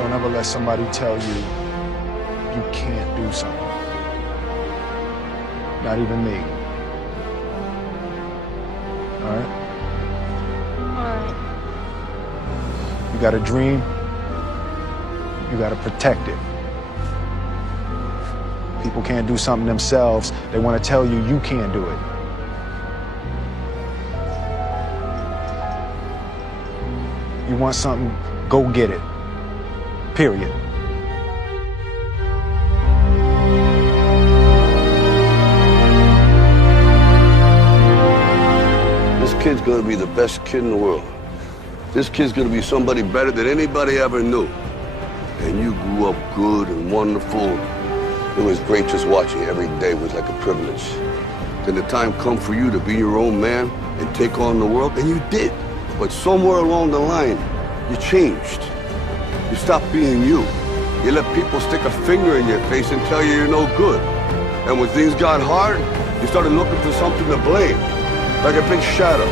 Don't ever let somebody tell you you can't do something. Not even me. All right? Alright. You got a dream, you got to protect it. People can't do something themselves. They want to tell you you can't do it. You want something, go get it. Period. This kid's gonna be the best kid in the world. This kid's gonna be somebody better than anybody ever knew. And you grew up good and wonderful. It was great just watching. Every day was like a privilege. Then the time come for you to be your own man and take on the world, and you did. But somewhere along the line, you changed. You stopped being you. You let people stick a finger in your face and tell you you're no good. And when things got hard, you started looking for something to blame, like a big shadow.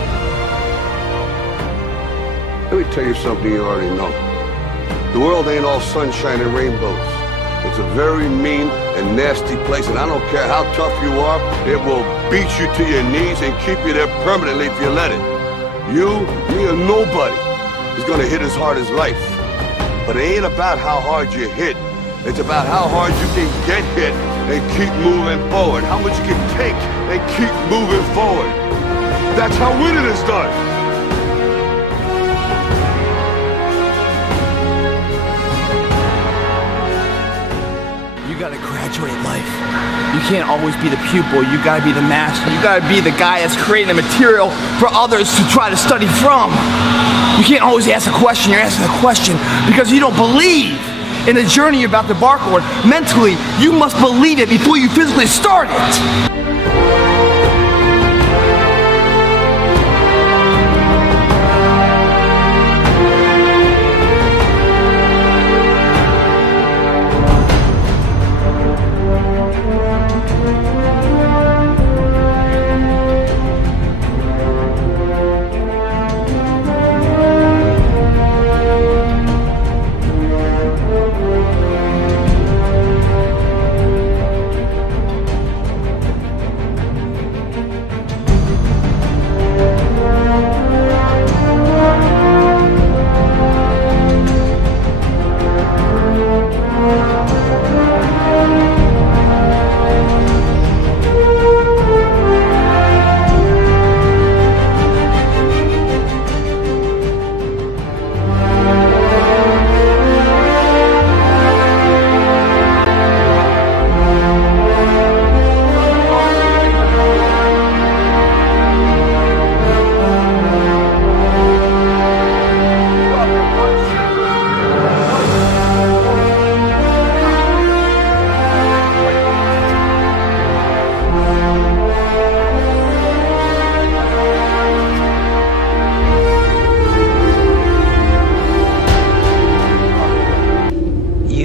Let me tell you something you already know. The world ain't all sunshine and rainbows. It's a very mean and nasty place, and I don't care how tough you are, it will beat you to your knees and keep you there permanently if you let it. You, me, or nobody is gonna hit as hard as life. But it ain't about how hard you hit. It's about how hard you can get hit and keep moving forward. How much you can take and keep moving forward. That's how winning is done. You gotta graduate life. You can't always be the pupil, you gotta be the master. You gotta be the guy that's creating the material for others to try to study from. You can't always ask a question, you're asking a question because you don't believe in the journey you're about to embark on. Mentally, you must believe it before you physically start it.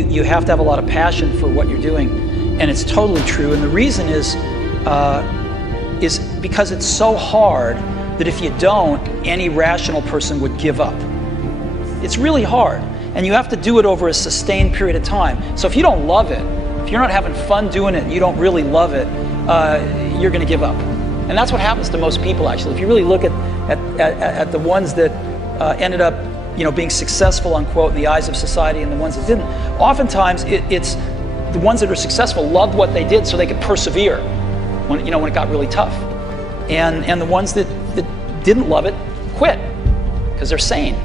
You have to have a lot of passion for what you're doing, and it's totally true. And the reason is because it's so hard that if you don't, any rational person would give up. It's really hard, and you have to do it over a sustained period of time. So if you don't love it, if you're not having fun doing it, and you don't really love it, you're going to give up. And that's what happens to most people, actually. If you really look at the ones that ended up, being successful, unquote, in the eyes of society, and the ones that didn't, oftentimes it's the ones that are successful loved what they did so they could persevere when it got really tough, and the ones that didn't love it quit because they're sane,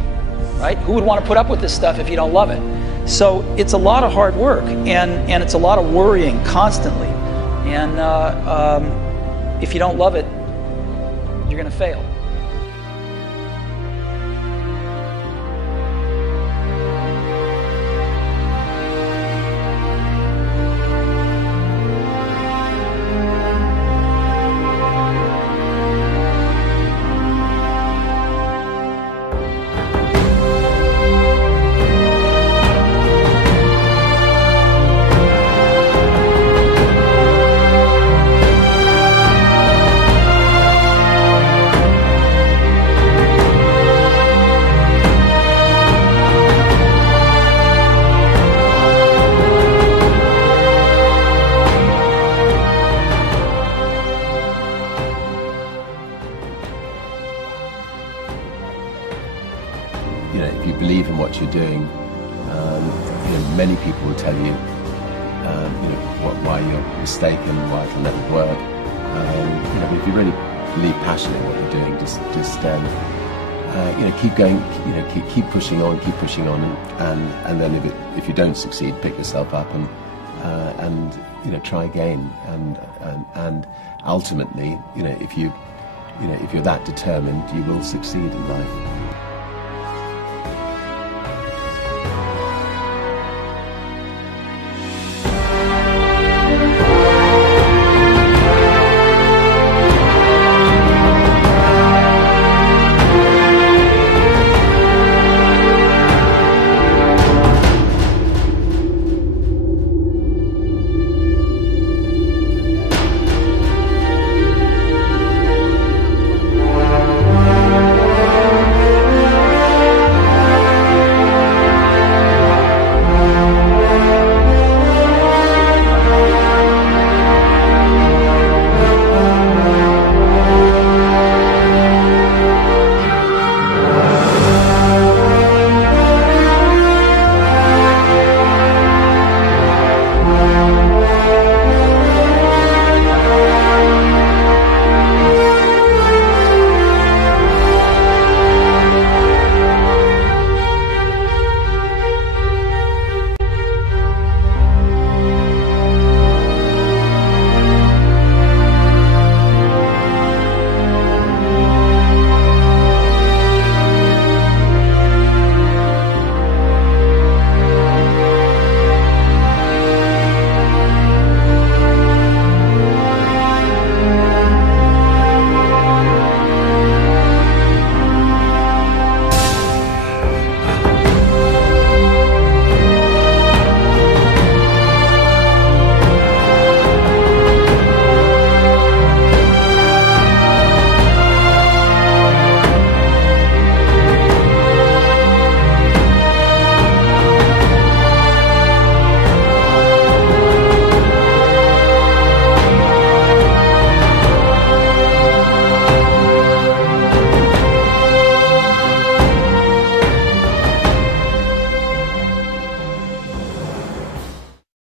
right? Who would want to put up with this stuff if you don't love it? So it's a lot of hard work, and it's a lot of worrying constantly, and if you don't love it, you're going to fail. Many people will tell you, why you're mistaken, why it'll never work. But if you really believe passionate in what you're doing, just keep going, keep pushing on, and then if you don't succeed, pick yourself up and try again, and ultimately, if you're that determined, you will succeed in life.